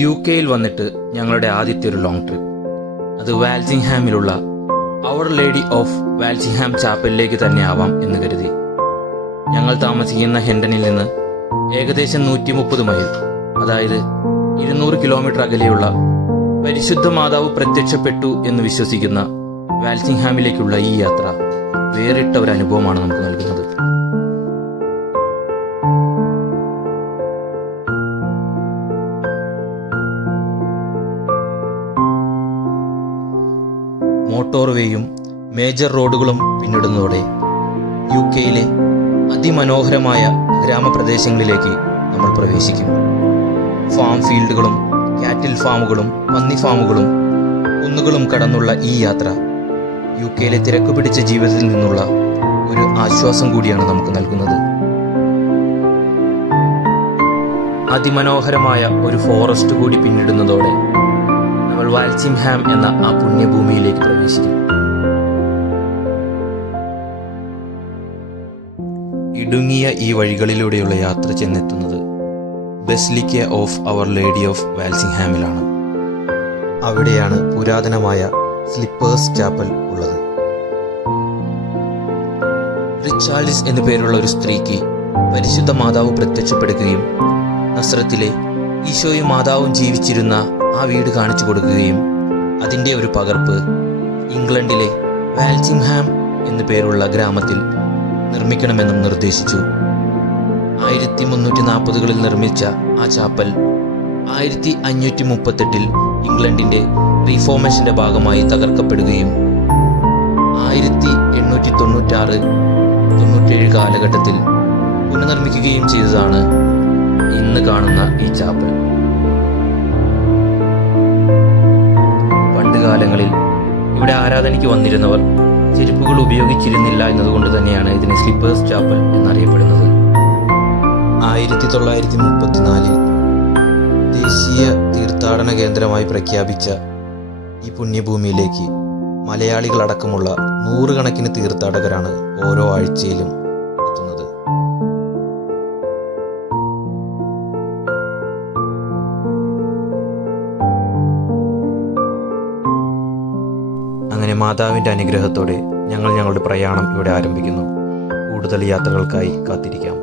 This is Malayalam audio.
UK-യിൽ വന്നിട്ട് ഞങ്ങളുടെ ആദ്യത്തെ ഒരു ലോങ് ട്രിപ്പ്. അത് വാൽസിംഗ്ഹാമിലുള്ള അവർ ലേഡി ഓഫ് വാൽസിംഗ്ഹാം ചാപ്പലിലേക്ക് തന്നെ ആവാം എന്ന് കരുതി. ഞങ്ങൾ താമസിക്കുന്ന ഹെൻഡനിൽ നിന്ന് ഏകദേശം 130 മൈൽ, അതായത് 200 കിലോമീറ്റർ അകലെയുള്ള പരിശുദ്ധ മാതാവ് പ്രത്യക്ഷപ്പെട്ടു എന്ന് വിശ്വസിക്കുന്ന വാൽസിംഗ്ഹാമിലേക്കുള്ള ഈ യാത്ര വേറിട്ട ഒരു അനുഭവമാണ് നമുക്ക് നൽകുന്നത്. മോട്ടോർവേയും മേജർ റോഡുകളും പിന്നിടുന്നതോടെ UK-യിലെ അതിമനോഹരമായ ഗ്രാമപ്രദേശങ്ങളിലേക്ക് നമ്മൾ പ്രവേശിക്കും. ഫാം ഫീൽഡുകളും കാറ്റിൽ ഫാമുകളും പന്നി ഫാമുകളും കുന്നുകളും കടന്നുള്ള ഈ യാത്ര UK-യിലെ തിരക്ക് പിടിച്ച ജീവിതത്തിൽ നിന്നുള്ള ഒരു ആശ്വാസം കൂടിയാണ് നമുക്ക് നൽകുന്നത്. അതിമനോഹരമായ ഒരു ഫോറസ്റ്റ് കൂടി പിന്നിടുന്നതോടെ നമ്മൾ വാൽസിംഗ്ഹാം എന്ന ആ പുണ്യഭൂമിയിലേക്ക് പ്രവേശിക്കും. ഇടുങ്ങിയ ഈ വഴികളിലൂടെയുള്ള യാത്ര ചെന്നെത്തുന്നത് basilica of our lady of വാൽസിംഗ്ഹാമിലാണ്. അവിടെയാണ് പുരാതനമായ സ്ലിപ്പേഴ്സ് ചാപ്പൽ ഉള്ളത്. റിച്ചാർഡിസ് എന്നു പേരുള്ള ഒരു സ്ത്രീക്ക് പരിശുദ്ധ മാതാവ് പ്രത്യക്ഷപ്പെടുകയും നസ്രത്തിലെ ഈശോയും മാതാവും ജീവിച്ചിരുന്ന ആ വീട് കാണിച്ചു കൊടുക്കുകയും അതിൻ്റെ ഒരു പകർപ്പ് ഇംഗ്ലണ്ടിലെ വാൽസിംഗ്ഹാം എന്നു പേരുള്ള ഗ്രാമത്തിൽ നിർമ്മിക്കണമെന്നും നിർദ്ദേശിച്ചു. 1340കളിൽ നിർമ്മിച്ച ആ ചാപ്പൽ 1538 ഇംഗ്ലണ്ടിന്റെ റീഫോർമേഷന്റെ ഭാഗമായി തകർക്കപ്പെടുകയും 1896-97 കാലഘട്ടത്തിൽ പുനർനിർമ്മിക്കുകയും ചെയ്തതാണ് ഇന്ന് കാണുന്ന ഈ ചാപ്പൽ. പണ്ടുകാലങ്ങളിൽ ഇവിടെ ആരാധനയ്ക്ക് വന്നിരുന്നവർ ചെരുപ്പുകൾ ഉപയോഗിച്ചിരുന്നില്ല എന്നതുകൊണ്ട് തന്നെയാണ് ഇതിനെ സ്ലിപ്പേഴ്സ് ചാപ്പൽ എന്നറിയപ്പെടുന്നത്. 1934 ദേശീയ തീർത്ഥാടന കേന്ദ്രമായി പ്രഖ്യാപിച്ച ഈ പുണ്യഭൂമിയിലേക്ക് മലയാളികളടക്കമുള്ള 100 കണക്കിന് തീർത്ഥാടകരാണ് ഓരോ ആഴ്ചയിലും എത്തുന്നത്. അങ്ങനെ മാതാവിൻ്റെ അനുഗ്രഹത്തോടെ ഞങ്ങളുടെ പ്രയാണം ഇവിടെ ആരംഭിക്കുന്നു. കൂടുതൽ യാത്രകൾക്കായി കാത്തിരിക്കാം.